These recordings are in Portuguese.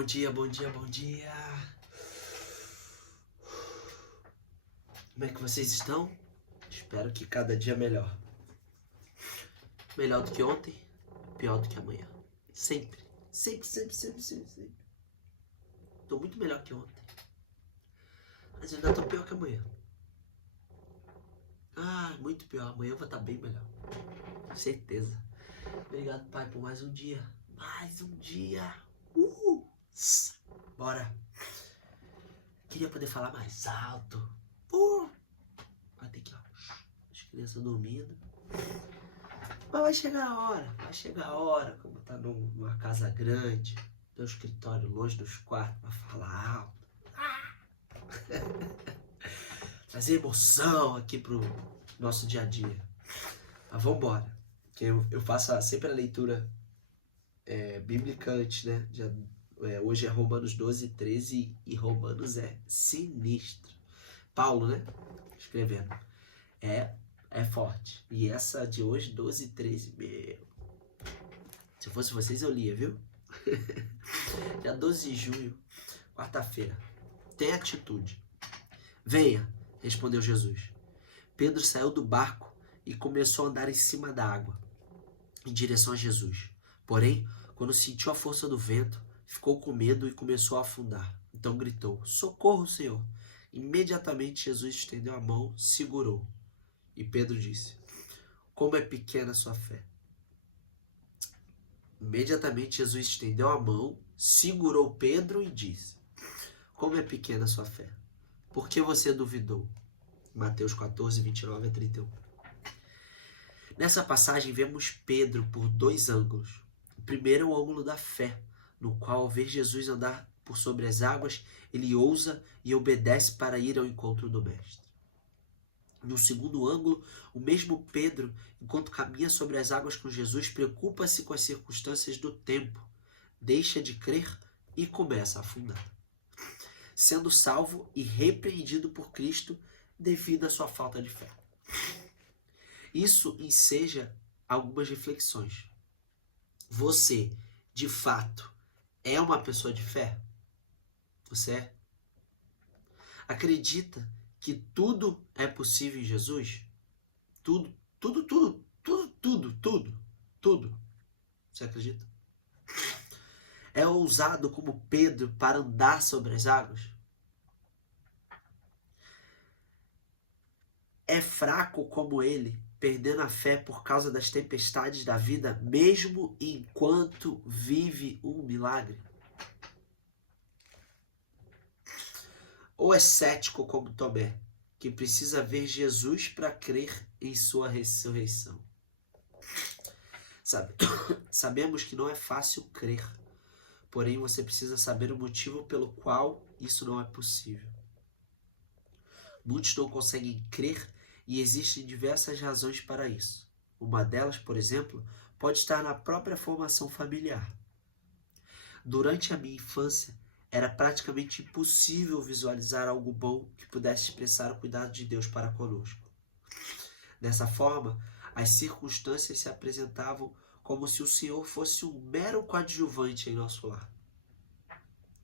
Bom dia, bom dia, bom dia. Como é que vocês estão? Espero que cada dia melhor. Melhor do que ontem, pior do que amanhã. Sempre. Sempre. Tô muito melhor que ontem. Mas ainda tô pior que amanhã. Muito pior. Amanhã eu vou estar bem melhor. Certeza. Obrigado, Pai, por mais um dia. Mais um dia. Bora. Queria poder falar mais alto. Mas tem que, as crianças dormindo. Mas vai chegar a hora, como tá numa casa grande, tem um escritório longe dos quartos pra falar alto. Trazer emoção aqui pro nosso dia a dia. Mas vambora. Que eu faço sempre a leitura bíblica antes, né? Hoje é Romanos 12, 13 e Romanos é sinistro. Paulo, né? Escrevendo. É forte. E essa de hoje, 12 e 13, meu. Se eu fosse vocês, eu lia, viu? Dia 12 de junho, quarta-feira. Tem atitude. Venha, respondeu Jesus. Pedro saiu do barco e começou a andar em cima da água, em direção a Jesus. Porém, quando sentiu a força do vento, ficou com medo e começou a afundar. Então gritou: Socorro, Senhor! Imediatamente Jesus estendeu a mão, segurou. E Pedro disse: Como é pequena a sua fé. Imediatamente Jesus estendeu a mão, segurou Pedro e disse: Como é pequena a sua fé. Por que você duvidou? Mateus 14, 29 a 31. Nessa passagem vemos Pedro por dois ângulos. O primeiro é o ângulo da fé, no qual, ao ver Jesus andar por sobre as águas, ele ousa e obedece para ir ao encontro do Mestre. No segundo ângulo, o mesmo Pedro, enquanto caminha sobre as águas com Jesus, preocupa-se com as circunstâncias do tempo, deixa de crer e começa a afundar, sendo salvo e repreendido por Cristo devido à sua falta de fé. Isso enseja algumas reflexões. Você, de fato, é uma pessoa de fé? Você é? Acredita que tudo é possível em Jesus? Tudo. Você acredita? É ousado como Pedro para andar sobre as águas? É fraco como ele, perdendo a fé por causa das tempestades da vida, mesmo enquanto vive um milagre? Ou é cético como Tomé, que precisa ver Jesus para crer em sua ressurreição? Sabemos que não é fácil crer, porém você precisa saber o motivo pelo qual isso não é possível. Muitos não conseguem crer e existem diversas razões para isso. Uma delas, por exemplo, pode estar na própria formação familiar. Durante a minha infância, era praticamente impossível visualizar algo bom que pudesse expressar o cuidado de Deus para conosco. Dessa forma, as circunstâncias se apresentavam como se o Senhor fosse um mero coadjuvante em nosso lar.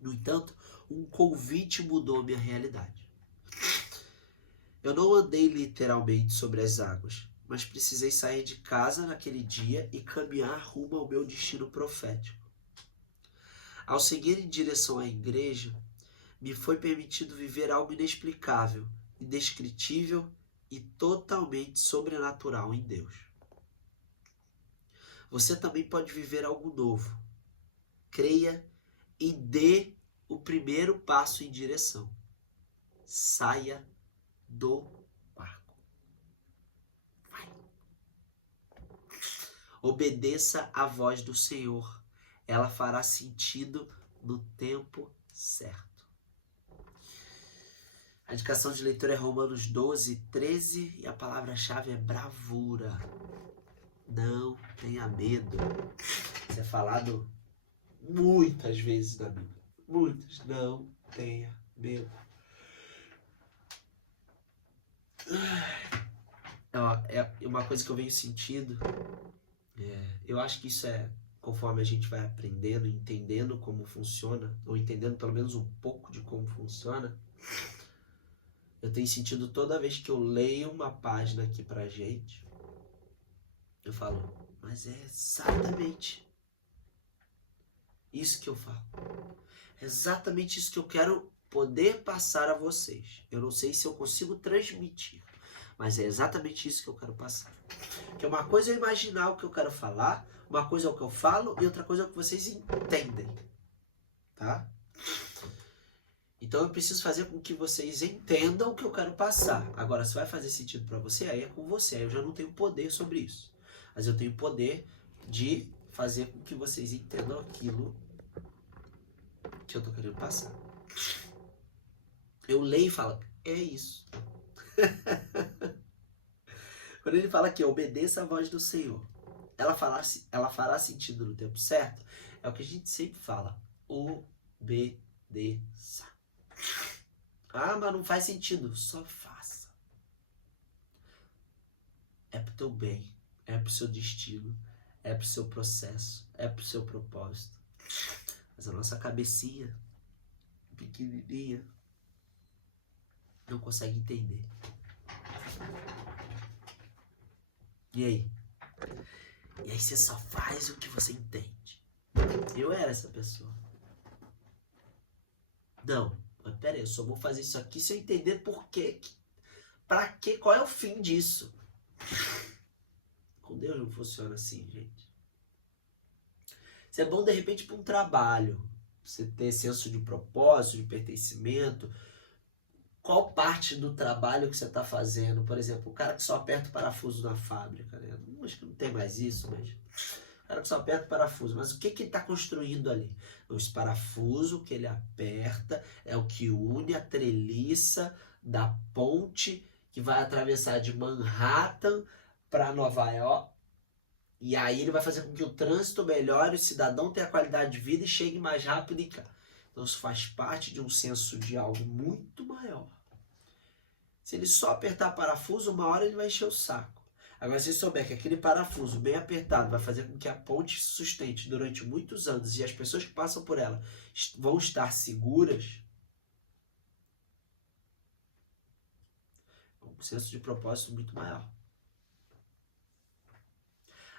No entanto, um convite mudou a minha realidade. Eu não andei literalmente sobre as águas, mas precisei sair de casa naquele dia e caminhar rumo ao meu destino profético. Ao seguir em direção à igreja, me foi permitido viver algo inexplicável, indescritível e totalmente sobrenatural em Deus. Você também pode viver algo novo. Creia e dê o primeiro passo em direção. Saia do barco. Vai. Obedeça à voz do Senhor. Ela fará sentido no tempo certo. A indicação de leitura é Romanos 12, 13 e a palavra-chave é bravura. Não tenha medo. Isso é falado muitas vezes na Bíblia. Muitas. Não tenha medo. É uma coisa que eu venho sentindo. Eu acho que isso é conforme a gente vai aprendendo, entendendo como funciona, ou entendendo pelo menos um pouco de como funciona, eu tenho sentido toda vez que eu leio uma página aqui pra gente, eu falo, mas é exatamente isso que eu falo. É exatamente isso que eu quero poder passar a vocês. Eu não sei se eu consigo transmitir, mas é exatamente isso que eu quero passar. Que uma coisa é imaginar o que eu quero falar, uma coisa é o que eu falo e outra coisa é o que vocês entendem, tá? Então eu preciso fazer com que vocês entendam o que eu quero passar. Agora, se vai fazer sentido para você, aí é com você. Aí eu já não tenho poder sobre isso. Mas eu tenho poder de fazer com que vocês entendam aquilo que eu tô querendo passar. Eu leio e falo, é isso. Quando ele fala que obedeça a voz do Senhor, ela fará sentido no tempo certo, é o que a gente sempre fala, obedeça. Ah, mas não faz sentido, só faça. É pro teu bem, é pro seu destino, é pro seu processo, é pro seu propósito. Mas a nossa cabecinha, pequenininha, não consegue entender. E aí? E aí você só faz o que você entende. Eu era essa pessoa. Não, mas pera aí, eu só vou fazer isso aqui se eu entender por quê. Pra quê? Qual é o fim disso? Com Deus não funciona assim, gente. Isso é bom, de repente, para um trabalho. Você ter senso de propósito, de pertencimento. Qual parte do trabalho que você está fazendo? Por exemplo, o cara que só aperta o parafuso na fábrica, né? Acho que não tem mais isso, mas... O cara que só aperta o parafuso. Mas o que ele está construindo ali? Esse parafuso que ele aperta é o que une a treliça da ponte que vai atravessar de Manhattan para Nova York. E aí ele vai fazer com que o trânsito melhore, o cidadão tenha qualidade de vida e chegue mais rápido em casa. Então isso faz parte de um senso de algo muito maior. Se ele só apertar parafuso, uma hora ele vai encher o saco. Agora, se ele souber que aquele parafuso bem apertado vai fazer com que a ponte se sustente durante muitos anos e as pessoas que passam por ela vão estar seguras, é um senso de propósito muito maior.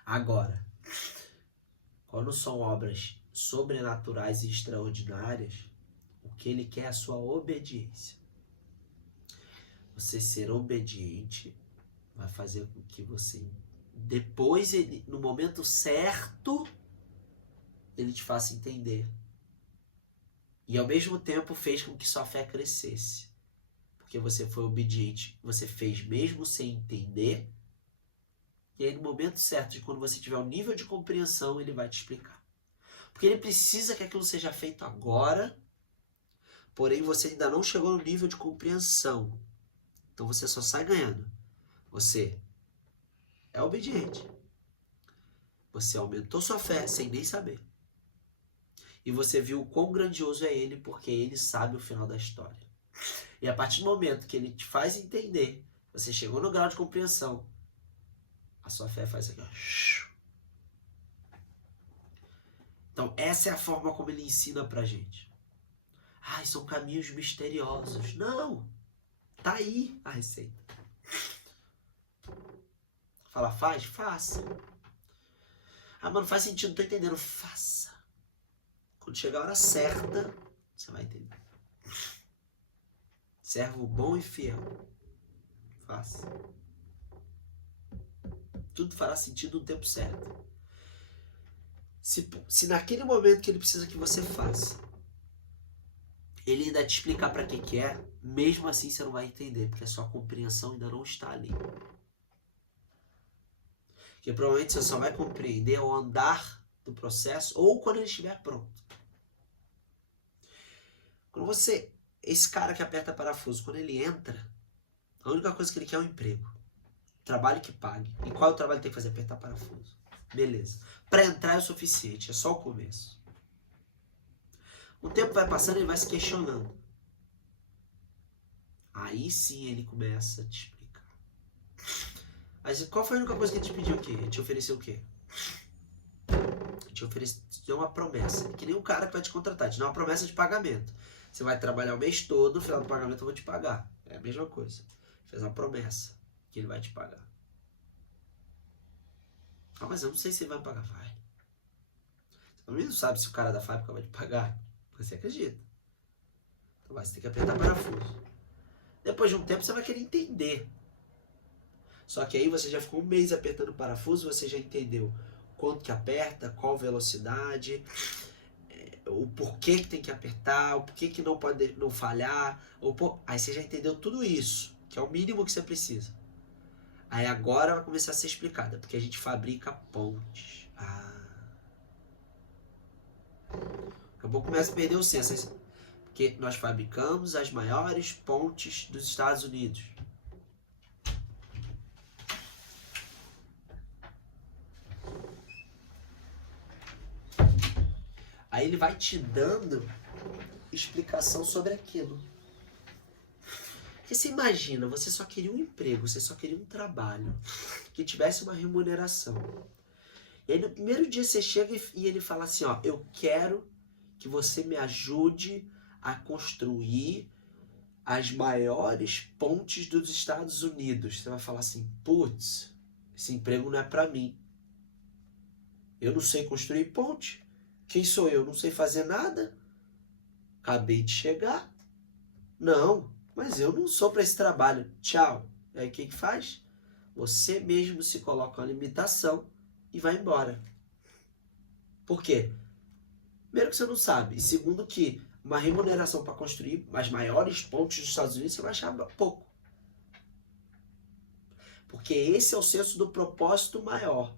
Agora, quando são obras sobrenaturais e extraordinárias, o que ele quer é a sua obediência. Você ser obediente vai fazer com que você, depois, ele, no momento certo, ele te faça entender. E ao mesmo tempo fez com que sua fé crescesse. Porque você foi obediente, você fez mesmo sem entender. E aí no momento certo, de quando você tiver um nível de compreensão, ele vai te explicar. Porque ele precisa que aquilo seja feito agora, porém você ainda não chegou no nível de compreensão. Então você só sai ganhando. Você é obediente. Você aumentou sua fé sem nem saber. E você viu o quão grandioso é ele, porque ele sabe o final da história. E a partir do momento que ele te faz entender, você chegou no grau de compreensão, a sua fé faz aqui, ó. Então essa é a forma como ele ensina pra gente. Ai, são caminhos misteriosos. Não! Tá aí a receita. Fala, faz? Faça. Ah, mas não faz sentido, não tô entendendo. Faça. Quando chegar a hora certa, você vai entender. Servo bom e fiel. Faça. Tudo fará sentido no tempo certo. Se naquele momento que ele precisa que você faça, ele ainda te explicar para que é, mesmo assim você não vai entender, porque a sua compreensão ainda não está ali. Porque provavelmente você só vai compreender ao andar do processo ou quando ele estiver pronto. Quando você, esse cara que aperta parafuso, quando ele entra, a única coisa que ele quer é um emprego. Trabalho que pague. E qual é o trabalho que tem que fazer? Apertar parafuso. Beleza. Para entrar é o suficiente, é só o começo. O tempo vai passando e ele vai se questionando. Aí sim ele começa a te explicar. Mas qual foi a única coisa que ele te pediu o quê? Ele te ofereceu o quê? te oferece, te deu uma promessa. Que nem um cara que vai te contratar, te dá uma promessa de pagamento. Você vai trabalhar o mês todo, no final do pagamento eu vou te pagar. É a mesma coisa. Fez uma promessa que ele vai te pagar. Ah, mas eu não sei se ele vai pagar. Vai. Você também não sabe se o cara da fábrica vai te pagar. Mas você acredita. Então vai, você tem que apertar parafuso. Depois de um tempo você vai querer entender. Só que aí você já ficou um mês apertando o parafuso, você já entendeu quanto que aperta, qual velocidade, o porquê que tem que apertar, o porquê que não pode não falhar. Aí você já entendeu tudo isso, que é o mínimo que você precisa. Aí agora vai começar a ser explicado, porque a gente fabrica pontes. Daqui a pouco começa a perder o senso. Porque nós fabricamos as maiores pontes dos Estados Unidos. Aí ele vai te dando explicação sobre aquilo. Porque você imagina, você só queria um emprego, você só queria um trabalho, que tivesse uma remuneração. E aí no primeiro dia você chega e ele fala assim, ó, eu quero que você me ajude a construir as maiores pontes dos Estados Unidos. Você vai falar assim, putz, esse emprego não é pra mim. Eu não sei construir ponte. Quem sou eu? Não sei fazer nada. Acabei de chegar. Não, mas eu não sou para esse trabalho. Tchau. Aí o que faz? Você mesmo se coloca uma limitação e vai embora. Por quê? Primeiro que você não sabe. E segundo que uma remuneração para construir as maiores pontes dos Estados Unidos você vai achar pouco. Porque esse é o senso do propósito maior.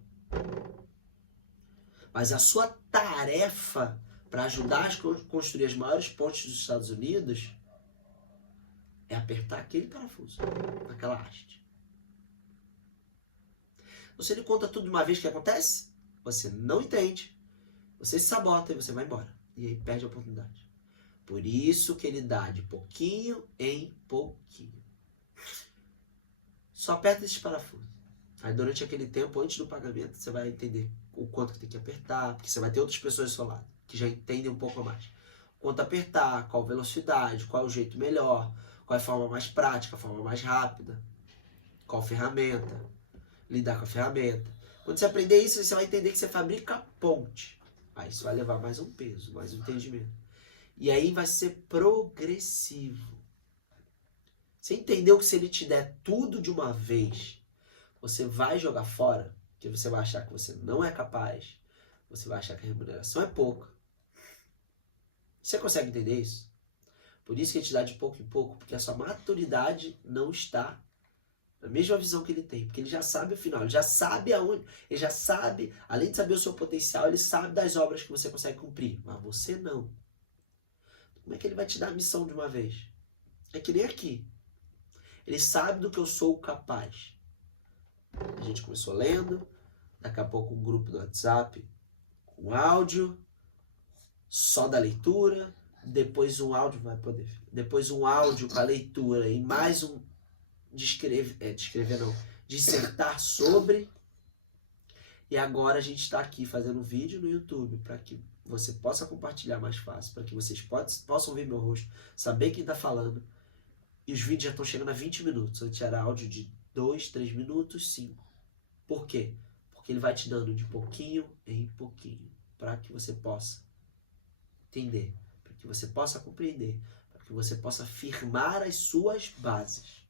Mas a sua tarefa para ajudar a construir as maiores pontes dos Estados Unidos é apertar aquele parafuso, aquela haste. Você lhe conta tudo de uma vez que acontece, você não entende, você se sabota e você vai embora. E aí perde a oportunidade. Por isso que ele dá de pouquinho em pouquinho. Só aperta esses parafusos. Aí durante aquele tempo, antes do pagamento, você vai entender o quanto que tem que apertar, porque você vai ter outras pessoas do seu lado, que já entendem um pouco mais. Quanto apertar, qual velocidade, qual é o jeito melhor, qual é a forma mais prática, a forma mais rápida, qual ferramenta, lidar com a ferramenta. Quando você aprender isso, você vai entender que você fabrica ponte. Aí isso vai levar mais um peso, mais um entendimento. E aí vai ser progressivo. Você entendeu que se ele te der tudo de uma vez, você vai jogar fora, porque você vai achar que você não é capaz, você vai achar que a remuneração é pouca. Você consegue entender isso? Por isso que ele te dá de pouco em pouco, porque a sua maturidade não está na mesma visão que ele tem, porque ele já sabe o final, ele já sabe aonde, ele já sabe, além de saber o seu potencial, ele sabe das obras que você consegue cumprir, mas você não. Como é que ele vai te dar a missão de uma vez? É que nem aqui. Ele sabe do que eu sou capaz. A gente começou lendo, daqui a pouco um grupo do WhatsApp com áudio, só da leitura, depois um áudio, vai poder, depois um áudio com a leitura e mais um dissertar sobre. E agora a gente está aqui fazendo um vídeo no YouTube para que você possa compartilhar mais fácil, para que vocês possam ver meu rosto, saber quem está falando. E os vídeos já estão chegando a 20 minutos. Antes era áudio de 2, 3 minutos, 5. Por quê? Porque ele vai te dando de pouquinho em pouquinho, para que você possa entender, para que você possa compreender, para que você possa firmar as suas bases.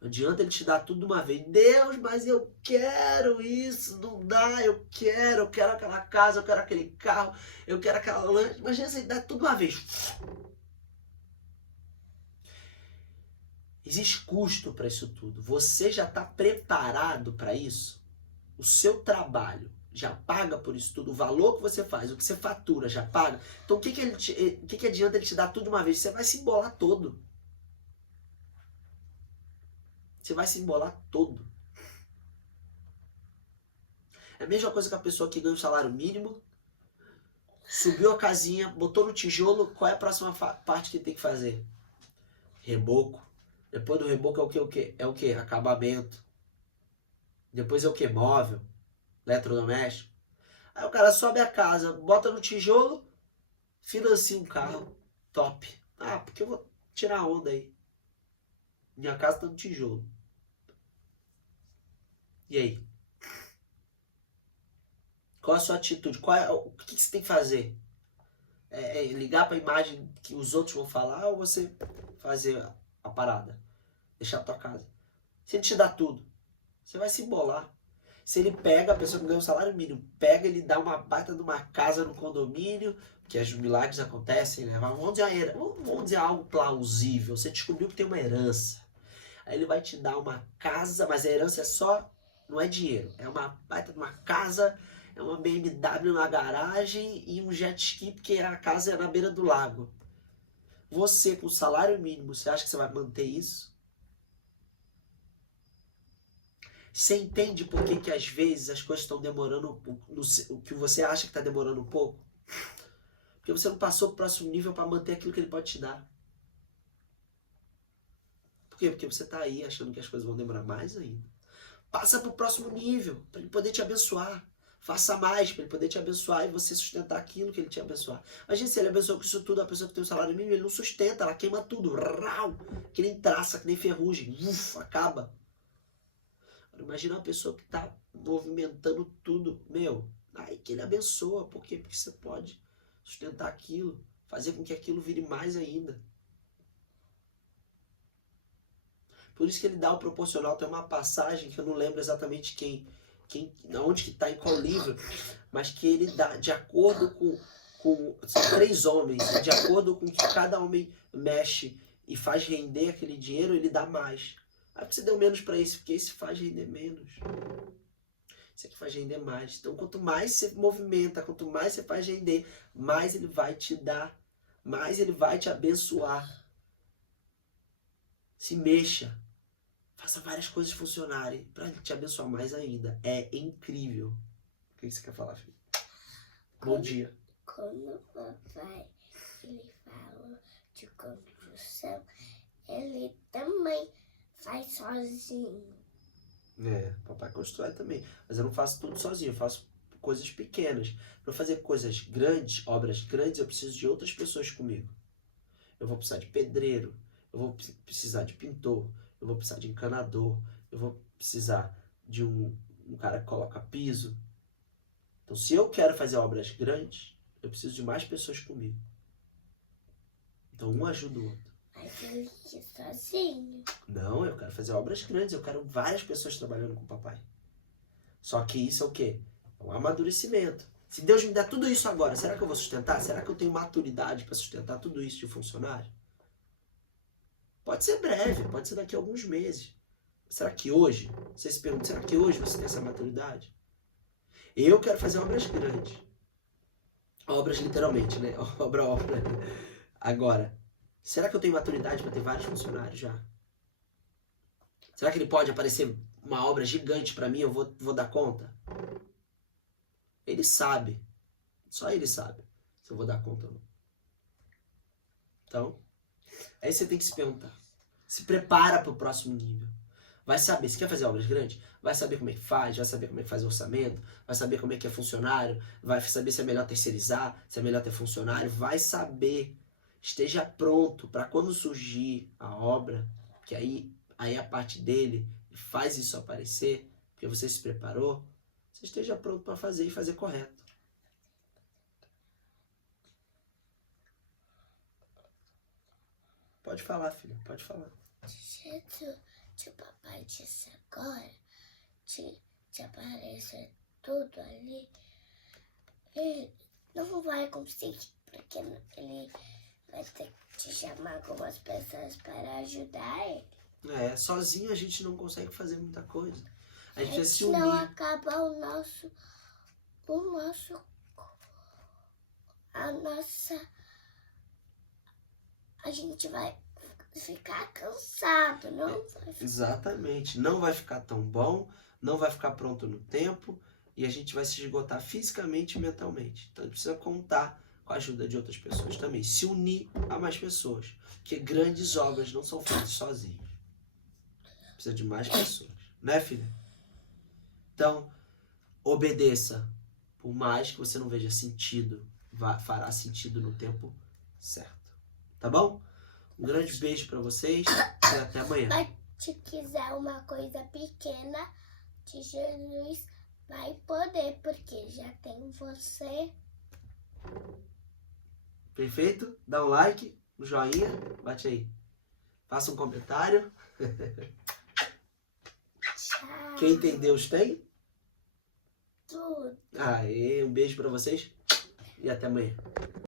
Não adianta ele te dar tudo de uma vez. Deus, mas eu quero isso, não dá, eu quero aquela casa, eu quero aquele carro, eu quero aquela lanche. Imagina se ele dá tudo de uma vez. Existe custo para isso tudo. Você já está preparado para isso? O seu trabalho já paga por isso tudo? O valor que você faz, o que você fatura, já paga? Então o que adianta ele te dar tudo de uma vez? Você vai se embolar todo. Você vai se embolar todo. É a mesma coisa que a pessoa que ganha um salário mínimo, subiu a casinha, botou no tijolo, qual é a próxima parte que tem que fazer? Reboco. Depois do reboco é o que? É o que? Acabamento. Depois é o que? Móvel. Eletrodoméstico. Aí o cara sobe a casa, bota no tijolo, financia um carro top. Ah, porque eu vou tirar onda aí. Minha casa tá no tijolo. E aí? Qual a sua atitude? O que você tem que fazer? É ligar para a imagem que os outros vão falar ou você fazer a parada? Deixar a tua casa. Se ele te dá tudo, você vai se embolar. Se ele pega, a pessoa que ganha um salário mínimo, pega, ele dá uma baita de uma casa no condomínio, que os milagres acontecem, né? Vamos dizer algo plausível. Você descobriu que tem uma herança. Aí ele vai te dar uma casa, mas a herança é só, não é dinheiro. É uma baita de uma casa, é uma BMW na garagem e um jet ski, porque a casa é na beira do lago. Você, com salário mínimo, você acha que você vai manter isso? Você entende por que às vezes as coisas estão demorando, o que você acha que está demorando um pouco? Porque você não passou para o próximo nível para manter aquilo que ele pode te dar. Por quê? Porque você está aí achando que as coisas vão demorar mais ainda. Passa para o próximo nível, para ele poder te abençoar. Faça mais para ele poder te abençoar e você sustentar aquilo que ele te abençoar. Imagina se ele abençoou com isso tudo, a pessoa que tem um salário mínimo, ele não sustenta, ela queima tudo. Rau, que nem traça, que nem ferrugem. Acaba. Imagina uma pessoa que está movimentando tudo. Meu, aí que ele abençoa. Por quê? Porque você pode sustentar aquilo, fazer com que aquilo vire mais ainda. Por isso que ele dá o proporcional. Tem uma passagem que eu não lembro exatamente onde que está, em qual livro, mas que ele dá de acordo com são 3 homens, e de acordo com que cada homem mexe e faz render aquele dinheiro, ele dá mais. Aí você deu menos para esse, porque esse faz render menos. Esse aqui faz render mais. Então, quanto mais você movimenta, quanto mais você faz render, mais ele vai te dar, mais ele vai te abençoar. Se mexa. Faça várias coisas funcionarem para te abençoar mais ainda. É incrível. O que você quer falar, filho? Bom dia. Quando o papai ele fala de construção, ele também faz sozinho. Papai constrói também. Mas eu não faço tudo sozinho, eu faço coisas pequenas. Para fazer coisas grandes, obras grandes, eu preciso de outras pessoas comigo. Eu vou precisar de pedreiro, eu vou precisar de pintor, eu vou precisar de encanador, eu vou precisar de um cara que coloca piso. Então, se eu quero fazer obras grandes, eu preciso de mais pessoas comigo. Então, um ajuda o outro. Mas ele quer sozinho. Não, eu quero fazer obras grandes, eu quero várias pessoas trabalhando com o papai. Só que isso é o quê? É um amadurecimento. Se Deus me der tudo isso agora, será que eu vou sustentar? Será que eu tenho maturidade para sustentar tudo isso de funcionário? Pode ser breve, pode ser daqui a alguns meses. Será que hoje? Você se pergunta, será que hoje você tem essa maturidade? Eu quero fazer obras grandes. Obras literalmente, né? Obra. Agora, será que eu tenho maturidade para ter vários funcionários já? Será que ele pode aparecer uma obra gigante para mim, eu vou dar conta? Ele sabe. Só ele sabe se eu vou dar conta ou não. Então, aí você tem que se perguntar. Se prepara para o próximo nível. Vai saber, se quer fazer obras grandes, vai saber como é que faz, vai saber como é que faz o orçamento, vai saber como é que é funcionário, vai saber se é melhor terceirizar, se é melhor ter funcionário, vai saber. Esteja pronto para quando surgir a obra, que aí a parte dele faz isso aparecer, porque você se preparou, você esteja pronto para fazer e fazer correto. Pode falar, filho, pode falar. Do jeito que o papai disse agora, te aparecer tudo ali, ele não vai conseguir, porque ele vai ter que chamar algumas pessoas para ajudar ele. Sozinho a gente não consegue fazer muita coisa. A gente precisa se Senão unir. acaba a gente vai ficar cansado, não vai ficar... Exatamente. Não vai ficar tão bom, não vai ficar pronto no tempo e a gente vai se esgotar fisicamente e mentalmente. Então a gente precisa contar com a ajuda de outras pessoas também. Se unir a mais pessoas. Porque grandes obras não são feitas sozinhos. Precisa de mais pessoas. Né, filha? Então, obedeça. Por mais que você não veja sentido, fará sentido no tempo certo. Tá bom? Um grande beijo pra vocês e até amanhã. Mas se quiser uma coisa pequena de Jesus, vai poder, porque já tem você. Perfeito? Dá um like, um joinha, bate aí. Faça um comentário. Tchau. Quem tem Deus tem? Tudo. Aê, um beijo pra vocês e até amanhã.